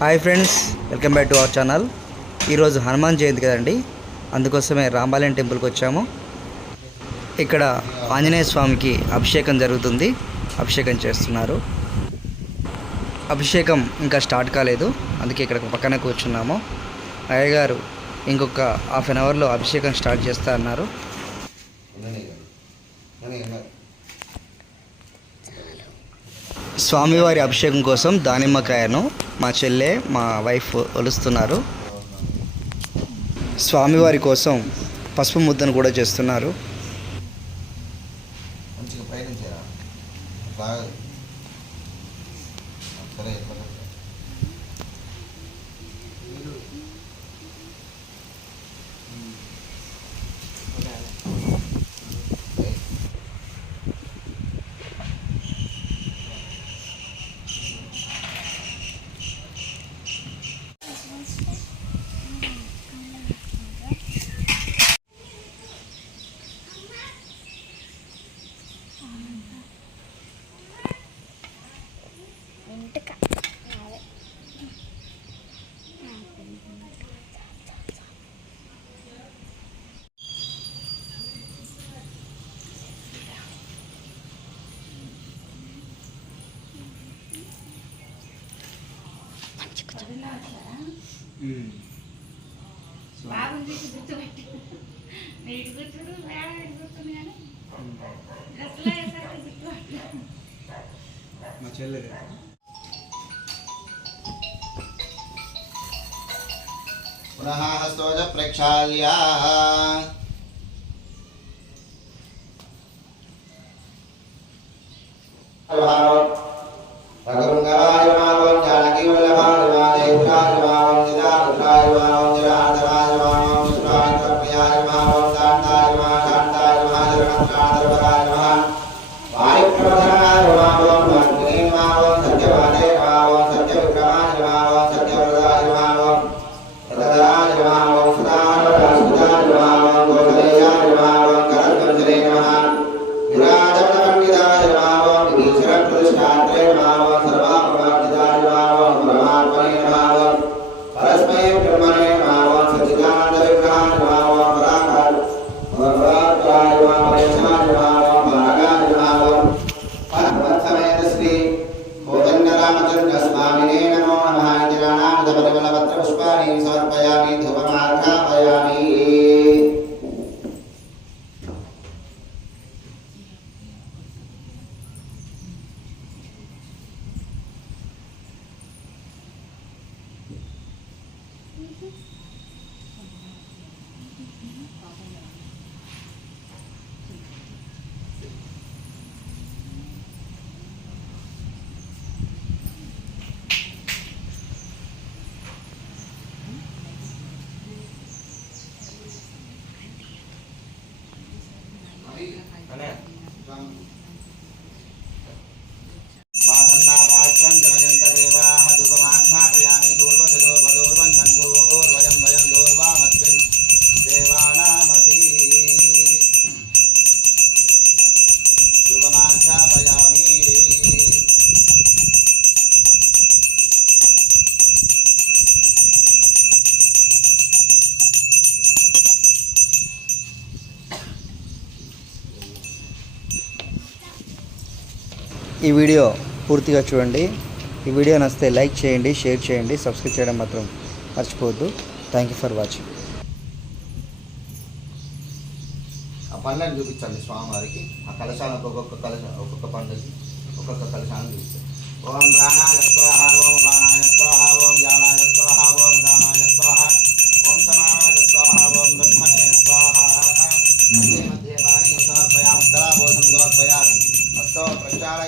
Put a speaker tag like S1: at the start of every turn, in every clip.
S1: Hi friends welcome back to our channel. ఈరోజు హనుమాన్ జయంతి కదండి అందుకోసమే రాంబాలయం టెంపుల్కి వచ్చాము. ఇక్కడ ఆంజనేయ స్వామికి అభిషేకం జరుగుతుంది అభిషేకం చేస్తున్నారు. అభిషేకం ఇంకా స్టార్ట్ కాలేదు అందుకే ఇక్కడ పక్కన కూర్చున్నాము. అయ్యగారు ఇంకొక హాఫ్ అన్ అవర్లో అభిషేకం స్టార్ట్ చేస్తా అన్నారు. స్వామివారి అభిషేకం కోసం దానిమ్మకాయను మా చెల్లె మా వైఫ్ ఒలుస్తున్నారు. స్వామివారి కోసం పసుపు ముద్దను కూడా చేస్తున్నారు.
S2: బాగుంది గుర్తుపెట్టి. నీటి గుర్తుడు వేడ గుర్తుంది కానీ డ్రెస్లో వేసరికి గుర్తుపట్టు.
S1: మా చెల్లె
S3: పునః హస్తోజ ప్రక్షాళ్య రఘుంగరాయ మా జగన్నాథాయ ध्वयामि ध्रुवमाघ्रापयामि 好嘞。
S1: ఈ వీడియో పూర్తిగా చూడండి. ఈ వీడియో నచ్చితే లైక్ చేయండి షేర్ చేయండి సబ్స్క్రైబ్ చేయడం మాత్రం మర్చిపోవద్దు. థ్యాంక్ యూ ఫర్ వాచింగ్
S3: ఆ పండ్లను చూపించండి స్వామివారికి. ఆ కలశాలను ఒక్కొక్క కలశ ఒక్కొక్క పండుగకి ఒక్కొక్క కలశాలను చూపించండి ఓం ప్రాణాయ స్వాహ ఓం బాణాయ స్వాహ ఓం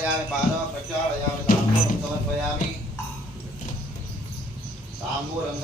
S3: प्रचारयामि प्रचारयामि ताम्बूलं